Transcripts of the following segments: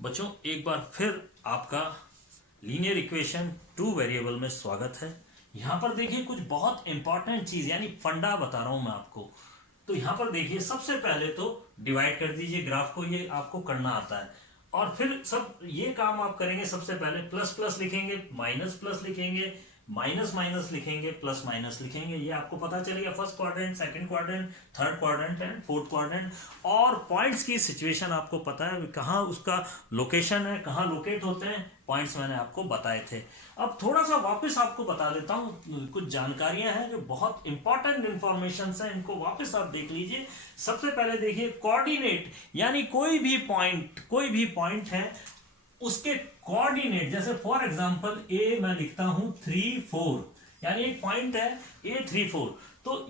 बच्चों एक बार फिर आपका लीनियर इक्वेशन टू वेरिएबल में स्वागत है। यहाँ पर देखिए कुछ बहुत इंपॉर्टेंट चीज यानी फंडा बता रहा हूँ मैं आपको। तो यहाँ पर देखिए सबसे पहले तो डिवाइड कर दीजिए ग्राफ को, ये आपको करना आता है। और फिर सब ये काम आप करेंगे, सबसे पहले प्लस प्लस लिखेंगे, माइनस प्लस लिखेंगे, माइनस माइनस लिखेंगे, प्लस माइनस लिखेंगे। ये आपको पता चलेगा first quadrant, second quadrant, third quadrant and fourth quadrant. और पॉइंट्स की सिचुएशन आपको पता है, कहाँ उसका लोकेशन है, कहाँ लोकेट होते हैं पॉइंट्स, मैंने आपको बताए थे। अब थोड़ा सा वापस आपको बता देता हूँ, कुछ जानकारियां हैं जो बहुत इंपॉर्टेंट इंफॉर्मेशन है, इनको वापस आप देख लीजिए। सबसे पहले देखिए कोऑर्डिनेट, यानी कोई भी पॉइंट है उसके कोऑर्डिनेट, जैसे फॉर एग्जांपल ए मैं लिखता हूं 3 4, यानी एक पॉइंट है ए 3 4। तो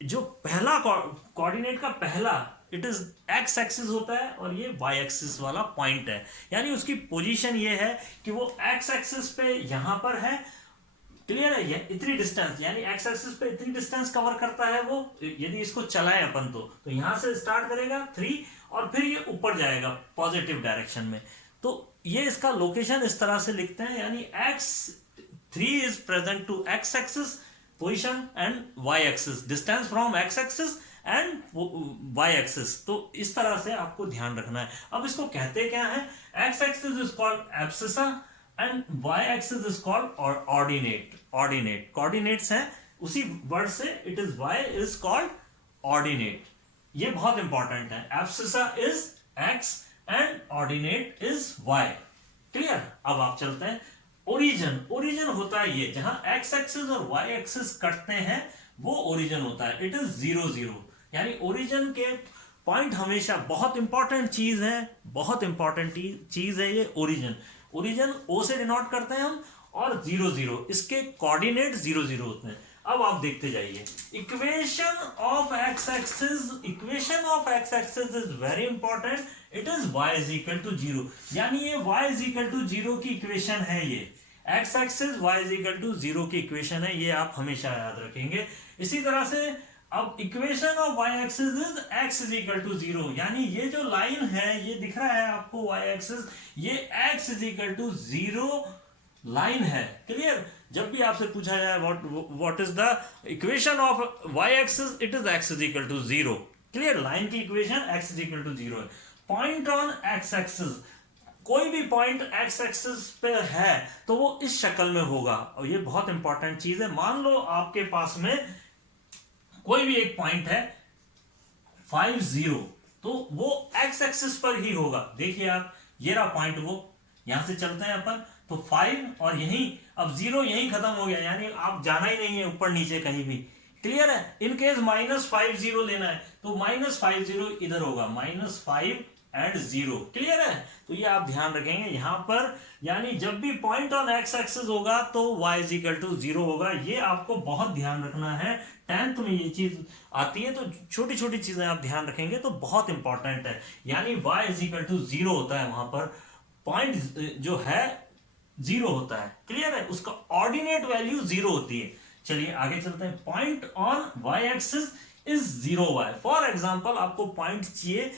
जो पहला कोऑर्डिनेट का पहला, इट इज एक्स एक्सिस होता है और ये वाई एक्सिस वाला पॉइंट है, यानी उसकी पोजीशन ये है कि वो एक्स एक्सिस पे यहां पर है। क्लियर है? ये इतनी डिस्टेंस, यानी एक्स एक्सिस पे इतनी डिस्टेंस कवर करता है वो। यदि इसको चलाएं अपन तो यहां से स्टार्ट करेगा 3 और फिर ये ऊपर जाएगा पॉजिटिव डायरेक्शन में। तो ये इसका लोकेशन इस तरह से लिखते हैं, यानी x3 is present to x axis position and y axis, distance from x axis and y axis. तो इस तरह से आपको ध्यान रखना है। अब इसको कहते क्या है? x axis is called abscissa and y axis is called ordinate. Coordinates हैं उसी वर्ड से, it is y is called ordinate. ये बहुत इंपॉर्टेंट है। Abscissa is x and ordinate is y। Clear? अब आप चलते हैं ओरिजिन होता है ये, जहां x एक्सिस और y एक्सिस कटते हैं वो ओरिजिन होता है। इट इज 0 0, यानी ओरिजिन के पॉइंट हमेशा बहुत इंपॉर्टेंट चीज है, बहुत इंपॉर्टेंट चीज है ये ओरिजिन O से डिनोट करते हैं हम, और 0 0 इसके कोऑर्डिनेट 0 0 होते हैं। अब आप देखते जाइए, equation of x axis is very important. It is y is equal to 0, यानी ये y इज इक्वल टू 0 की इक्वेशन है। ये x axis y is equal to 0 की इक्वेशन है, ये आप हमेशा याद रखेंगे। इसी तरह से अब equation of y axis is x is equal to 0, यानी ये जो लाइन है, ये दिख रहा है आपको y एक्सिस, ये x is equal to 0 line है। क्लियर? जब भी आपसे पूछा जाए what is the equation of y axis, it is x is equal to 0। Clear? Line की equation x is equal to 0 है। पॉइंट ऑन x एक्सिस, कोई भी पॉइंट x एक्सिस पे है तो वो इस शक्ल में होगा, और ये बहुत इंपॉर्टेंट चीज है। मान लो आपके पास में कोई भी एक पॉइंट है 5 0, तो वो x एक्सिस पर ही होगा। देखिए आप, ये रहा पॉइंट, वो यहां से चलते हैं अपन, तो 5 और यहीं, अब 0 यहीं खत्म हो गया, यानी आप जाना ही नहीं है ऊपर नीचे कहीं भी। क्लियर है? इन केस -5 0 लेना है तो -5 0 इधर होगा, -5 एंड 0। क्लियर है? तो ये आप ध्यान रखेंगे यहां पर, यानी जब भी पॉइंट ऑन एक्स एक्सिस होगा तो y इज इक्वल टू 0 होगा। ये आपको बहुत ध्यान रखना है, 10th में ये चीज आती है, तो छोटी छोटी चीजें आप ध्यान रखेंगे तो बहुत इंपॉर्टेंट है। यानी y इज इक्वल टू 0 होता है, वहां पर पॉइंट जो है 0 होता है। क्लियर है? उसका ऑर्डिनेट वैल्यू 0 होती है। चलिए आगे चलते हैं। Point on y axis is 0y। For example आपको पॉइंट चाहिए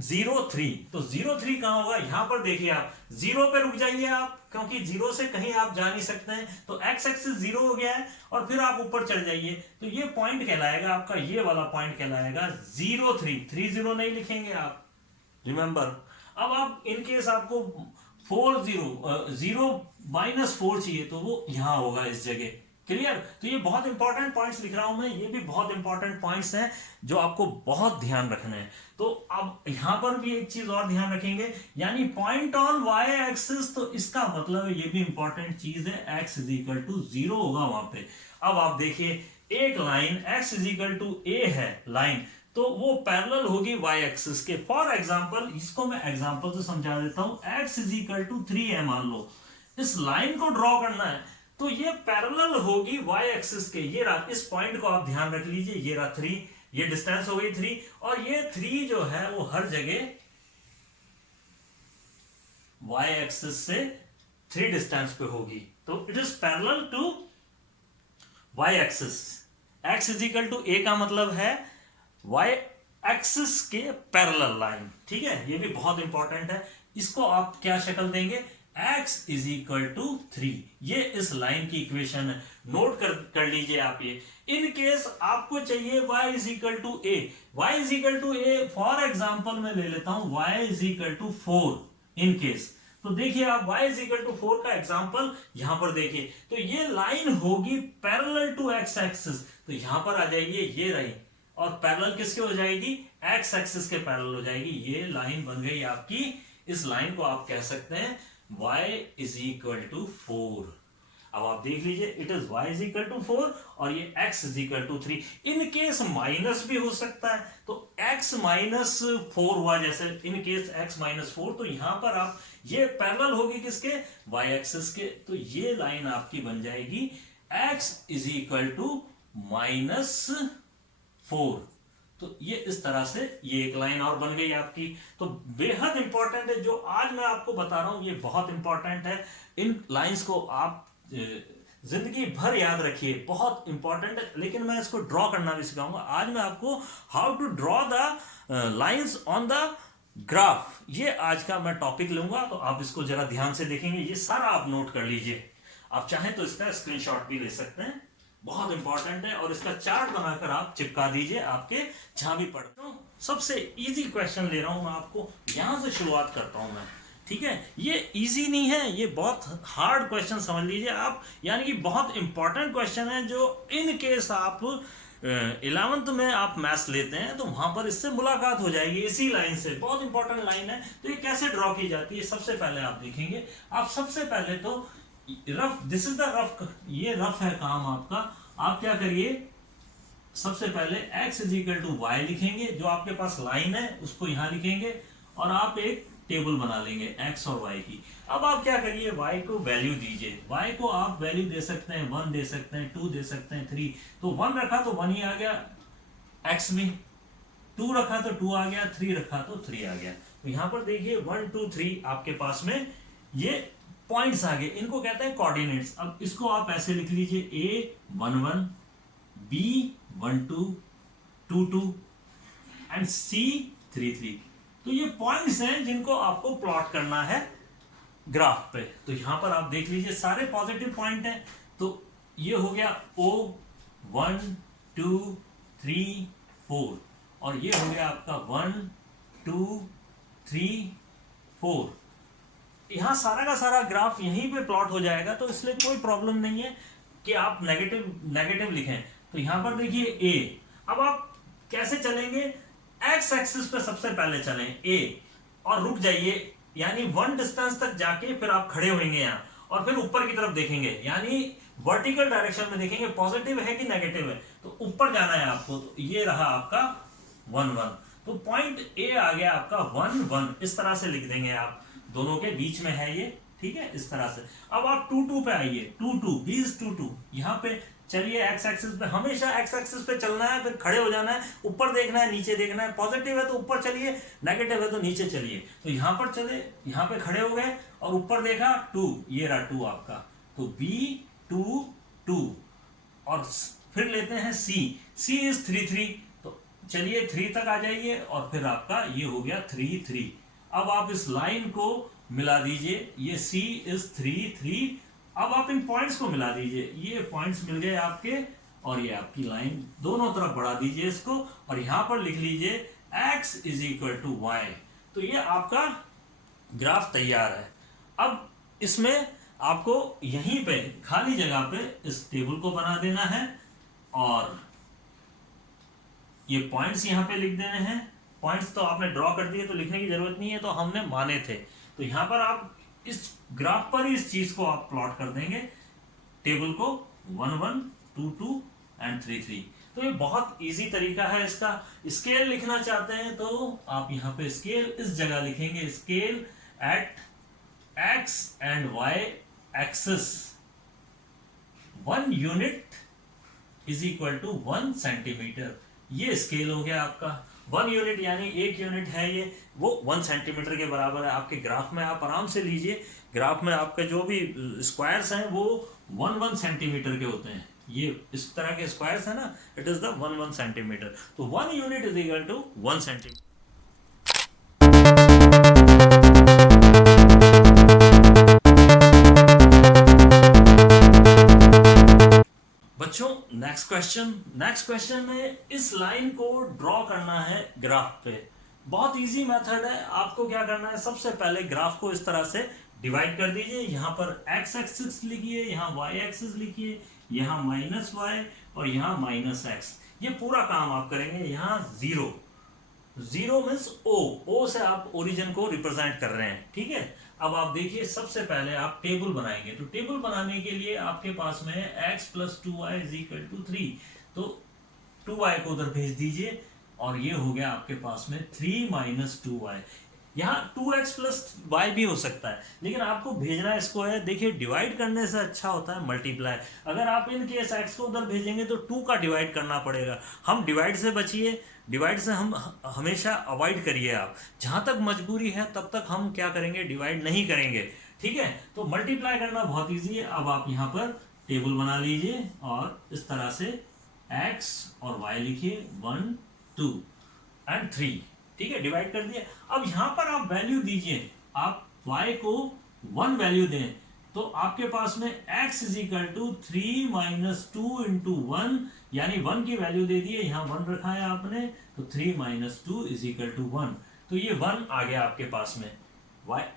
0 3, तो 0 3 कहां होगा? यहां पर देखिए आप 0 पे रुक जाइए आप, क्योंकि 0 से कहीं आप जा नहीं सकते हैं। तो x एक्सिस 0 हो गया है, और फिर आप ऊपर चढ़ जाइए तो ये पॉइंट कहलाएगा आपका, ये वाला पॉइंट कहलाएगा 0 3। 3 0 नहीं लिखेंगे आप, रिमेंबर। अब आप इन केस आपको 4 0 -4 चाहिए तो वो यहां होगा इस जगह। क्लियर? तो ये बहुत इंपॉर्टेंट पॉइंट्स लिख रहा हूं मैं, ये भी बहुत इंपॉर्टेंट पॉइंट्स हैं जो आपको बहुत ध्यान रखना है। तो अब यहां पर भी एक चीज और ध्यान रखेंगे, यानी पॉइंट ऑन y एक्सिस, तो इसका मतलब ये भी इंपॉर्टेंट चीज है, x इज इक्वल टू 0 होगा वहां पे। अब आप देखिए, एक line x is equal to a है लाइन, तो वो पैरेलल होगी y एक्सिस के। फॉर एग्जांपल, इसको मैं एग्जांपल से समझा देता हूं। x इज इक्वल टू 3 है, मान लो इस लाइन को ड्रॉ करना है, तो ये पैरेलल होगी y एक्सिस के। ये रहा, इस पॉइंट को आप ध्यान रख लीजिए, ये रहा 3, ये डिस्टेंस हो गई 3, और ये 3 जो है वो हर जगह y एक्सिस से 3 डिस्टेंस पे होगी, तो it is parallel to y axis. x is equal to a का मतलब है y एक्सिस के पैरेलल लाइन, ठीक है, ये भी बहुत इंपॉर्टेंट है। इसको आप क्या शक्ल देंगे, x इज इक्वल टू 3, ये इस लाइन की इक्वेशन है, नोट कर लीजिए आप ये। इन केस आपको चाहिए y is equal to a, y is equal to a, for example मैं ले लेता हूं y is equal to 4 in case. तो देखिए आप y इज इक्वल टू 4 का एग्जाम्पल यहां पर देखिए, तो ये लाइन होगी पैरेलल टू x एक्सिस, तो यहां पर आ जाइए, ये रही, और पैरेलल किसके हो जाएगी, x एक्सिस के पैरेलल हो जाएगी। ये लाइन बन गई आपकी, इस लाइन को आप कह सकते हैं y इज इक्वल टू 4। अब आप देख लीजिए, it is y is equal to 4 और ये x is equal to 3। In case minus भी हो सकता है, तो x माइनस 4 हुआ, जैसे इन केस x माइनस 4, तो यहां पर आप ये पैरेलल होगी किसके, y एक्सिस के, तो ये लाइन आपकी बन जाएगी x is equal to minus 4। तो ये इस तरह से ये एक लाइन और बन गई आपकी। तो बेहद इंपॉर्टेंट है जो आज मैं आपको बता रहा हूं, ये बहुत इंपॉर्टेंट है। इन लाइंस को आप जिंदगी भर याद रखिए, बहुत इंपॉर्टेंट है। लेकिन मैं इसको ड्रॉ करना भी सिखाऊंगा। आज मैं आपको how to draw the lines on the graph, ये आज का मैं टॉपिक लूंगा। तो आप इसको जरा ध्यान से देखेंगे, ये सारा आप नोट कर लीजिए। आप चाहें तो इसका स्क्रीनशॉट भी ले सकते हैं, बहुत इंपॉर्टेंट है। और इसका चार्ट बनाकर आप चिपका दीजिए आपके जहां भी पढ़ते हो। सबसे इजी क्वेश्चन ले रहा हूं मैं आपको, यहां से शुरुआत करता हूं मैं, ठीक है। ये इजी नहीं है, ये बहुत हार्ड क्वेश्चन समझ लीजिए आप, यानी कि बहुत इंपॉर्टेंट क्वेश्चन है, जो इन केस आप 11th में आप मैथ्स लेते हैं तो वहां पर इससे मुलाकात हो जाएगी, इसी लाइन से। बहुत इंपॉर्टेंट लाइन है। तो ये कैसे ड्रॉ की जाती है, सबसे पहले आप देखेंगे। आप सबसे पहले तो rough, this is the rough, ये रफ है काम आपका। आप क्या करिए, सबसे पहले x is equal to y लिखेंगे, जो आपके पास लाइन है उसको यहां लिखेंगे, और आप एक टेबल बना लेंगे x और y की। अब आप क्या करिए, y को वैल्यू दीजिए। y को आप वैल्यू दे सकते हैं 1 दे सकते हैं, 2 दे सकते हैं, 3। तो 1 रखा तो 1 ही आ गया x में, 2 रखा तो 2 आ गया, 3 रखा तो 3 आ गया। तो यहां पर देखिए 1 2 3 आपके पास में ये पॉइंट्स आ गए, इनको कहते हैं कोऑर्डिनेट्स। अब इसको आप ऐसे लिख लीजिए, a 1 1, b 1 2 2 2 एंड c 3 3। तो ये पॉइंट्स हैं जिनको आपको प्लॉट करना है ग्राफ पे। तो यहां पर आप देख लीजिए सारे पॉजिटिव पॉइंट हैं। तो ये हो गया o 1 2 3 4, और ये हो गया आपका 1 2 3 4। यहां सारा का सारा ग्राफ यहीं पे प्लॉट हो जाएगा, तो इसलिए कोई प्रॉब्लम नहीं है कि आप नेगेटिव नेगेटिव लिखें। तो यहां पर देखिए a, अब आप कैसे चलेंगे, x एक्सिस पे सबसे पहले चलें a, और रुक जाइए, यानी 1 डिस्टेंस तक जाके फिर आप खड़े होंगे यहां, और फिर ऊपर की तरफ देखेंगे, यानी वर्टिकल डायरेक्शन में देखेंगे पॉजिटिव है कि नेगेटिव है। तो ऊपर जाना है आपको, तो ये रहा आपका 1 1। तो पॉइंट a आ गया आपका 1 1, इस तरह से लिख देंगे आप, दोनों के बीच में है ये, ठीक है, इस तरह से। अब आप 2 2 पे आइए, 2 2 b is 2 2, यहाँ पे चलिए x एक्सिस पे, हमेशा x एक्सिस पे चलना है, फिर खड़े हो जाना है, ऊपर देखना है नीचे देखना है, पॉजिटिव है तो ऊपर चलिए, नेगेटिव है तो नीचे चलिए। तो यहाँ पर चले, यहाँ पे खड़े हो गए और ऊपर देखा 2, ये रहा 2 आपका, तो b 2 2, और फिर लेते हैं c is 3 3, तो चलिए 3 तक आ जाइए, और फिर आपका ये हो गया 3 3। अब आप इस लाइन को मिला दीजिए, ये c is 3 3। अब आप इन पॉइंट्स को मिला दीजिए, ये पॉइंट्स मिल गए आपके, और ये आपकी लाइन दोनों तरफ बढ़ा दीजिए इसको, और यहां पर लिख लीजिए x is equal to y. तो ये आपका ग्राफ तैयार है। अब इसमें आपको यहीं पे खाली जगह पे इस टेबल को बना देना है, और ये पॉइंट्स यहां पे लिख देने हैं। पॉइंट्स तो आपने ड्रॉ कर दिए तो लिखने की जरूरत नहीं है, तो हमने माने थे। तो यहां पर आप इस ग्राफ पर ही इस चीज को आप प्लॉट कर देंगे, टेबल को 1 1 2 2 एंड 3 3। तो ये बहुत इजी तरीका है इसका। स्केल लिखना चाहते हैं तो आप यहाँ पे स्केल इस जगह लिखेंगे, scale at x and y axis 1 unit is equal to 1 centimetre. ये स्केल हो गया आपका 1 यूनिट, यानी 1 यूनिट है ये, वो 1 सेंटीमीटर के बराबर है। आपके ग्राफ में आप आराम से लीजिए, ग्राफ में आपके जो भी स्क्वायर्स हैं वो 1 1 सेंटीमीटर के होते हैं, ये इस तरह के स्क्वायर्स है ना, इट इज द 1 सेंटीमीटर। तो 1 unit is equal to 1 centimetre. बच्चों नेक्स्ट क्वेश्चन में इस लाइन को ड्रॉ करना है ग्राफ पे। बहुत इजी मेथड है। आपको क्या करना है, सबसे पहले ग्राफ को इस तरह से डिवाइड कर दीजिए। यहाँ पर x एक्सिस लिखिए, यहाँ y एक्सिस लिखिए, यहाँ -y और यहाँ -x। ये पूरा काम आप करेंगे। यहाँ 0 मीन्स ओ से आप ओरिजिन को रिप्रेजेंट कर रहे हैं, ठीक है। अब आप देखिए, सबसे पहले आप टेबल बनाएंगे। तो टेबल बनाने के लिए आपके पास में x + 2y = 3, तो 2y को उधर भेज दीजिए और ये हो गया आपके पास में 3 - 2y। यहाँ 2x + y भी हो सकता है, लेकिन आपको भेजना इसको है। देखिए, डिवाइड करने से अच्छा होता है मल्टीप्लाई। अगर आप इन केस x को उधर भेजेंगे तो 2 का डिवाइड करना पड़ेगा। हम डिवाइड से बचिए, डिवाइड से हम हमेशा अवॉइड करिए। आप जहाँ तक मजबूरी है तब तक हम क्या करेंगे, डिवाइड नहीं करेंगे, ठीक है। तो मल्टीप्लाई करना बहुत ईजी है। अब आप यहाँ पर टेबल बना लीजिए और इस तरह से x और y लिखिए, 1 2 और 3, ठीक है। डिवाइड कर दिया। अब यहाँ पर आप वैल्यू दीजिए। आप y को 1 वैल्यू दें तो आपके पास में x = 3 - 2 × 1, यानी 1 की वैल्यू दे दिए। यहाँ 1 रखा है आपने, तो 3 - 2 = 1। तो ये 1 आ गया आपके पास में।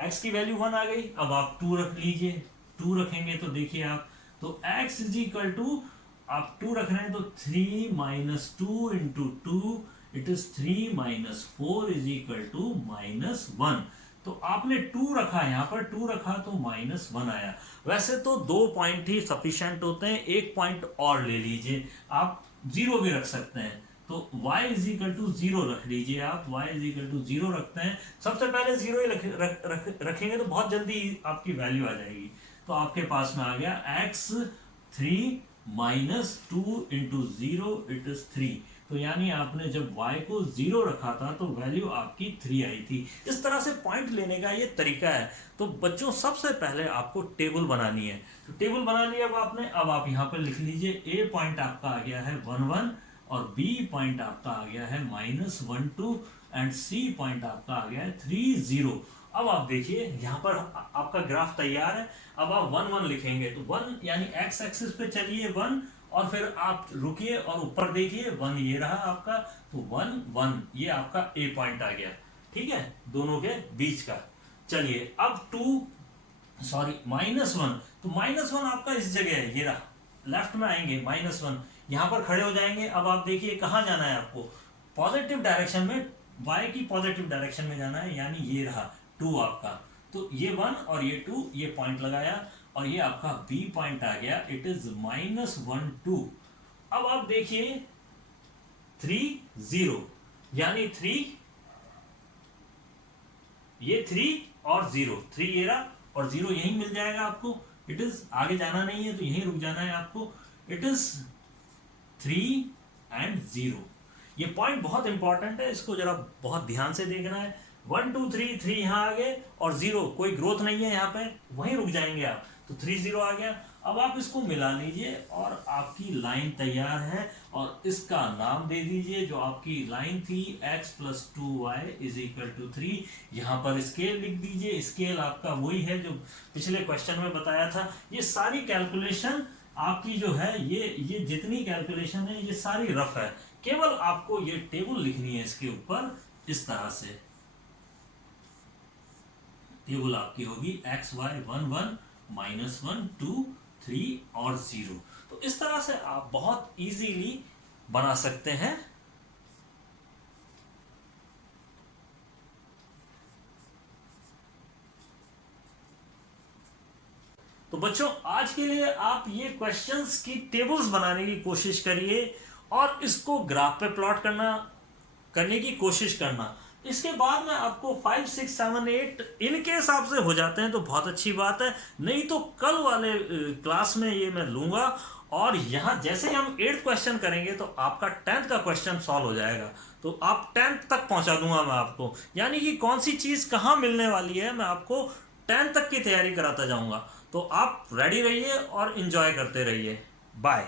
x की वैल्यू 1 आ गई। अब आप 2 रख लीजिए। 2 रखेंगे तो देखिए आप, तो x = आप 2 रख रहे हैं तो 3 - 2 × 2 इट इज 3 - 4 = -1। तो आपने 2 रखा, यहाँ पर 2 रखा तो -1 आया। वैसे तो 2 पॉइंट ही सफिशिएंट होते हैं, 1 पॉइंट और ले लीजिए। आप 0 भी रख सकते हैं। तो y = 0 रख लीजिए। आप y = 0 रखते हैं। सबसे पहले 0 ही रखेंगे तो बहुत जल्दी आपकी वैल्यू आ जाएगी। तो आपके पास में आ गया x 3 - 2 × 0 इट इज 3। तो यानी आपने जब y को 0 रखा था तो वैल्यू आपकी 3 आई थी। इस तरह से पॉइंट लेने का ये तरीका है। तो बच्चों, सबसे पहले आपको टेबल बनानी है। तो टेबल बना लिया अब आपने। अब आप यहाँ पर लिख लीजिए, a पॉइंट आपका आ गया है 1 1 और b पॉइंट आपका आ गया है -1 2 एंड c पॉइंट आपका आ गया है 3 0। अब आप देखिए, यहाँ पर आपका ग्राफ तैयार है। अब आप 1 1 लिखेंगे तो 1 यानी x एक्सिस पे चलिए 1, और फिर आप रुकिए और ऊपर देखिए 1 ये रहा आपका। तो 1 1 ये आपका a पॉइंट आ गया, ठीक है, दोनों के बीच का। चलिए अब -1, तो -1 आपका इस जगह है, ये रहा। लेफ्ट में आएंगे -1, यहाँ पर खड़े हो जाएंगे। अब आप देखिए कहाँ जाना है आपको, पॉजिटिव डायरेक्शन में, y की पॉजिटिव डायरेक्शन में जाना है, यानी ये रहा 2 आपका। तो ये 1 और ये 2, ये पॉइंट लगाया और ये आपका b पॉइंट आ गया, इट इज -1 2। अब आप देखिए 3 0, यानी 3, ये 3 और 0, 3 ये रहा और 0 यहीं मिल जाएगा आपको। इट इज आगे जाना नहीं है तो यहीं रुक जाना है आपको। इट इज 3 और 0। ये पॉइंट बहुत इंपॉर्टेंट है, इसको जरा बहुत ध्यान से देखना है। 1 2 3, 3 यहाँ आ गए और 0, कोई ग्रोथ नहीं है यहाँ पे, वहीं रुक जाएंगे आप। तो 3 0 आ गया। अब आप इसको मिला लीजिए और आपकी लाइन तैयार है। और इसका नाम दे दीजिए, जो आपकी लाइन थी x + 2y = 3। यहाँ पर स्केल लिख दीजिए। स्केल आपका वही है जो पिछले क्वेश्चन में बताया था। ये सारी कैलकुलेशन आपकी जो है, ये जितनी कैलकुलेशन है ये सारी रफ है। केवल आपको ये टेबल लिखनी है इसके ऊपर। इस तरह से टेबल आपकी होगी x y 1 1 -1 2 3 और 0। तो इस तरह से आप बहुत इजीली बना सकते हैं। तो बच्चों, आज के लिए आप ये क्वेश्चंस की टेबल्स बनाने की कोशिश करिए और इसको ग्राफ पे प्लॉट करने की कोशिश करना। इसके बाद में आपको 5 6 7 8 इनके हिसाब से हो जाते हैं तो बहुत अच्छी बात है। नहीं तो कल वाले क्लास में ये मैं लूंगा और यहाँ जैसे ही हम 8th क्वेश्चन करेंगे तो आपका 10th का क्वेश्चन सॉल्व हो जाएगा। तो आप 10th तक पहुंचा दूंगा मैं आपको, यानी कि कौन सी चीज़ कहाँ मिलने वाली है मैं आपको 10th तक की तैयारी कराता जाऊंगा। तो आप रेडी रहिए और इंजॉय करते रहिए। बाय।